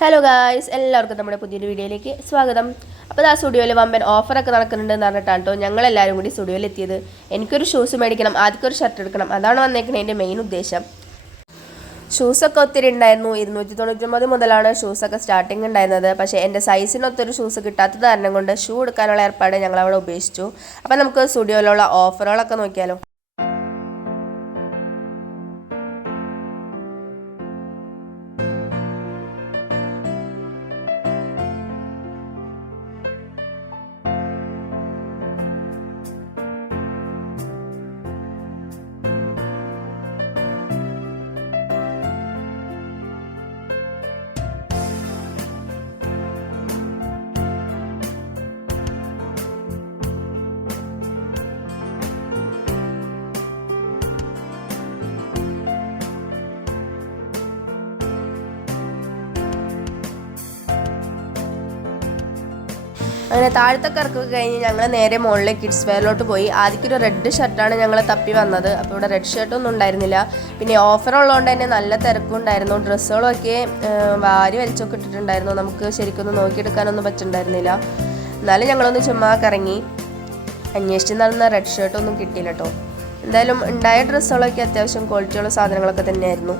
Hello guys, എല്ലാവർക്കും നമ്മുടെ പുതിയൊരു വീഡിയോയിലേക്ക് സ്വാഗതം. അപ്പോൾ ആ സ്റ്റുഡിയോയിൽ വമ്പൻ ഓഫറൊക്കെ നടക്കുന്നുണ്ടെന്ന് പറഞ്ഞിട്ടാണ് കേട്ടോ ഞങ്ങളെല്ലാവരും കൂടി സ്റ്റുഡിയോയിൽ എത്തിയത്. എനിക്കൊരു ഷൂസ് മേടിക്കണം, ആദ്യമൊരു ഷർട്ട് എടുക്കണം, അതാണ് വന്നേക്കുന്നത് എൻ്റെ മെയിൻ ഉദ്ദേശം. ഷൂസൊക്കെ ഒത്തിരി ഉണ്ടായിരുന്നു. 299 മുതലാണ് ഷൂസൊക്കെ സ്റ്റാർട്ടിങ് ഉണ്ടായിരുന്നത്. പക്ഷേ എൻ്റെ സൈസിനൊത്തൊരു ഷൂസ് കിട്ടാത്തത് കാരണം കൊണ്ട് ഷൂ എടുക്കാനുള്ള ഏർപ്പാട് ഞങ്ങളവിടെ ഉപേക്ഷിച്ചു. അപ്പോൾ നമുക്ക് സ്റ്റുഡിയോയിലുള്ള ഓഫറുകളൊക്കെ നോക്കിയാലോ. അങ്ങനെ താഴത്തൊക്കെ ഇറക്കുക കഴിഞ്ഞ് ഞങ്ങൾ നേരെ മുകളിലേക്ക് കിഡ്സ് വെയറിലോട്ട് പോയി. ആദ്യമൊരു റെഡ് ഷർട്ടാണ് ഞങ്ങൾ തപ്പി വന്നത്. അപ്പോൾ ഇവിടെ റെഡ് ഷർട്ടൊന്നും ഉണ്ടായിരുന്നില്ല. പിന്നെ ഓഫർ ഉള്ളതുകൊണ്ട് തന്നെ നല്ല തിരക്കും ഉണ്ടായിരുന്നു. ഡ്രസ്സുകളൊക്കെ വാരി വലിച്ചൊക്കെ ഇട്ടിട്ടുണ്ടായിരുന്നു. നമുക്ക് ശരിക്കൊന്നും നോക്കിയെടുക്കാനൊന്നും പറ്റുന്നുണ്ടായിരുന്നില്ല. എന്നാലും ഞങ്ങളൊന്ന് ചുമ്മാ കറങ്ങി അന്വേഷിച്ച് നടന്ന റെഡ് ഷർട്ടൊന്നും കിട്ടിയില്ല കേട്ടോ. എന്തായാലും ഉണ്ടായ ഡ്രസ്സുകളൊക്കെ അത്യാവശ്യം ക്വാളിറ്റിയുള്ള സാധനങ്ങളൊക്കെ തന്നെയായിരുന്നു.